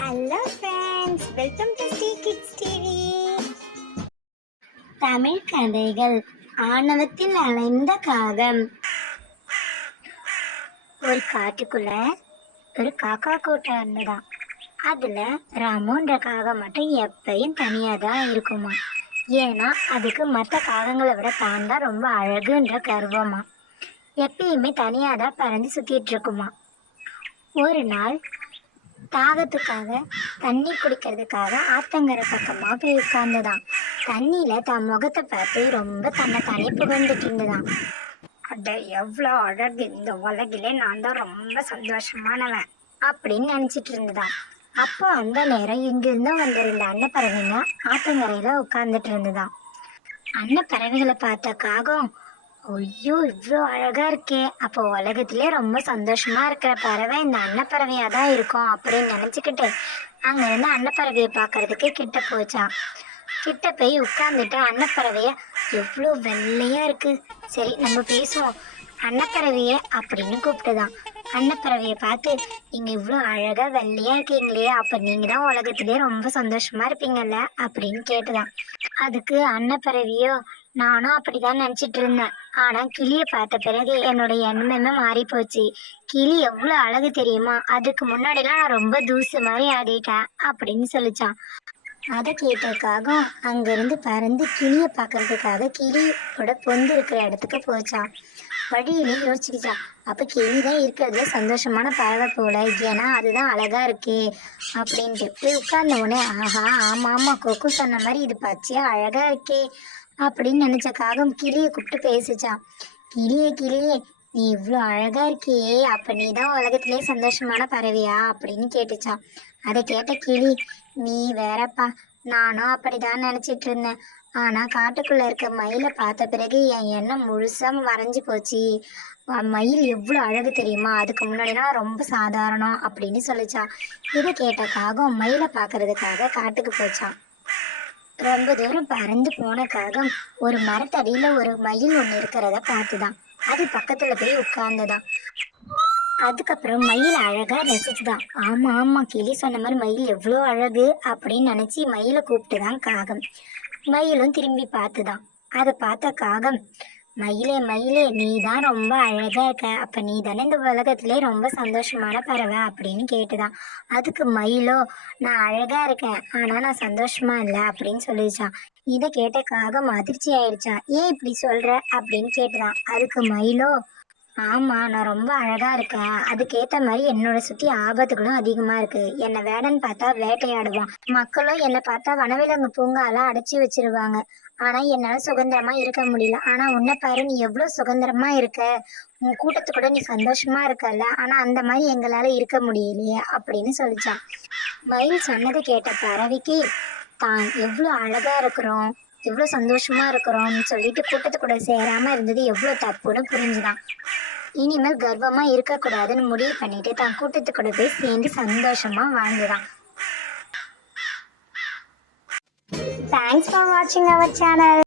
Hello friends, welcome to Sri kids TV. Tamil கதைகள். ஆணவத்தில் அலைந்த காகம். ஒரு காட்டுக்குள்ள ஒரு காக்கா கூட்டம் இருந்ததாம். அதுல ராமுன்ற காகம் மட்டும் எப்பயும் தனியா தான் இருக்குமா. ஏன்னா அதுக்கு மற்ற காகங்களை விட தான் தான் ரொம்ப அழகுன்ற கர்வமா. எப்பயுமே தனியா தான் பறந்து சுத்திட்டு இருக்குமா. ஒரு நாள் தாகத்துக்காக தண்ணி குடிக்கிறதுக்காக ஆத்தங்கரை பக்கமா போய் உட்கார்ந்துதான். தண்ணியில தன் முகத்தை பார்த்து ரொம்ப தன்னை தனி புகழ்ந்துட்டு இருந்துதான். அட எவ்வளோ அழகு, இந்த உலகிலே நான் தான் ரொம்ப சந்தோஷமானவன் அப்படின்னு நினைச்சிட்டு இருந்துதான். அப்போ அந்த நேரம் இங்கிருந்து வந்திருந்த அன்னப்பறவைங்க ஆத்தங்கரையில உட்கார்ந்துட்டு இருந்துதான். அன்னப்பறவைகளை பார்த்த காகம், ஐயோ இவ்வளோ அழகா இருக்கே, அப்போ உலகத்திலே ரொம்ப சந்தோஷமா இருக்கிற பறவை இந்த அன்னப்பறவையா தான் இருக்கும் அப்படின்னு நினைச்சுக்கிட்டு அங்க இருந்து அன்னப்பறவையை பார்க்கறதுக்கு கிட்ட போச்சான். கிட்ட போய் உட்கார்ந்துட்டு அன்னப்பறவைய, எவ்வளோ வெள்ளையா இருக்கு, சரி நம்ம பேசுவோம் அன்னப்பறவைய அப்படின்னு கூப்பிட்டுதான். அன்னப்பறவையை பார்த்து, நீங்க இவ்வளோ அழகா வெள்ளையா இருக்கீங்களே, அப்ப நீங்க தான் உலகத்திலே ரொம்ப சந்தோஷமா இருப்பீங்கல்ல அப்படின்னு கேட்டுதான். அதுக்கு அன்னப்பறவையோ, நானும் அப்படிதான் நினைச்சிட்டு இருந்தேன், ஆனா கிளிய பார்த்த பிறகு என்னோட எண்ணமே மாறி போச்சு. கிளி எவ்வளவு அழகு தெரியுமா, அதுக்கு முன்னாடிலாம் நான் ரொம்ப தூசு மாதிரி ஆடிட்டேன் அப்படின்னு சொல்லிச்சான். அதை கேட்டதுக்காக அங்கிருந்து பறந்து கிளிய பார்க்கறதுக்காக கிளியோட பொந்து இருக்கிற இடத்துக்கு போச்சான். வழியிலே யோசிச்சுக்கிச்சான், அப்ப கிளிதான் இருக்கிறதுல சந்தோஷமான பறவை போல, ஏன்னா அதுதான் அழகா இருக்கே அப்படின்ட்டு போய் உட்கார்ந்த உடனே, ஆஹா ஆமா ஆமா, கொக்கு சொன்ன மாதிரி இது பச்சையா அழகா இருக்கே அப்படின்னு நினைச்ச காகம் கிளியை கூப்பிட்டு பேசிச்சான். கிளியே கிளியே, நீ இவ்வளோ அழகா இருக்கியே, அப்ப நீ தான் உலகத்திலே சந்தோஷமான பறவையா அப்படின்னு கேட்டுச்சான். அதை கேட்ட கிளி, நீ வேறப்பா, நானும் அப்படிதான் நினைச்சிட்டு இருந்தேன், ஆனா காட்டுக்குள்ள இருக்க மயிலை பார்த்த பிறகு என் எண்ணம் முழுசா மறைஞ்சு போச்சு. மயில் எவ்வளவு அழகு தெரியுமா, அதுக்கு முன்னாடிலாம் ரொம்ப சாதாரணம் அப்படின்னு சொல்லிச்சான். இதை கேட்ட காகம் மயிலை பார்க்கறதுக்காக காட்டுக்கு போச்சான். ரொம்ப தூரம் பறந்து போன காகம் ஒரு மரத்தடியில ஒரு மயில் ஒண்ணு இருக்கிறத பார்த்துதான். அது பக்கத்துல போய் உட்கார்ந்துதான். அதுக்கப்புறம் மயில் அழகா ரசிச்சுதான். ஆமா ஆமா, கிளி சொன்ன மாதிரி மயில் எவ்வளோ அழகு அப்படின்னு நினைச்சு மயிலை கூப்பிட்டுதான் காகம். மயிலும் திரும்பி பார்த்துதான். அதை பார்த்த காகம், மயிலே மயிலே, நீ தான் ரொம்ப அழகா இருக்க, அப்ப நீ தானே இந்த உலகத்திலே ரொம்ப சந்தோஷமான பறவை அப்படின்னு கேட்டுதான். அதுக்கு மயிலோ, நான் அழகா இருக்கேன், ஆனா நான் சந்தோஷமா இல்லை அப்படின்னு சொல்லிச்சான். இதை கேட்ட காகம் அதிர்ச்சி ஆயிடுச்சான். ஏன் இப்படி சொல்ற அப்படின்னு கேட்டுதான். அதுக்கு மயிலோ, ஆமா நான் ரொம்ப அழகா இருக்கேன், அதுக்கேத்த மாதிரி என்னோட சுத்தி ஆபத்துகளும் அதிகமா இருக்கு. என்னை வேடன்னு பார்த்தா வேட்டையாடுவான், மக்களும் என்னை பார்த்தா வனவிலங்கு பூங்காலாம் அடைச்சி வச்சிருவாங்க, ஆனா என்னால சுதந்திரமா இருக்க முடியல. ஆனா உன்னை பாரு, நீ எவ்வளவு சுதந்திரமா இருக்க, உன் கூட்டத்து கூட நீ சந்தோஷமா இருக்கல்ல, ஆனா அந்த மாதிரி எங்களால இருக்க முடியலையே அப்படின்னு சொல்லிச்சான். மயில் சொன்னதை கேட்ட பறவைக்கு, தான் எவ்வளவு அழகா இருக்கிறோம், எவ்வளவு சந்தோஷமா இருக்கிறோம்னு சொல்லிட்டு கூட்டத்து கூட சேராம இருந்தது எவ்வளவு தப்புன்னு புரிஞ்சுதான். இனிமேல் கர்வமா இருக்கக்கூடாதுன்னு முடிவு பண்ணிட்டு தான் கூட்டத்து கூட போய் சேர்ந்து சந்தோஷமா வாழ்ந்துதான். Thanks for watching our channel.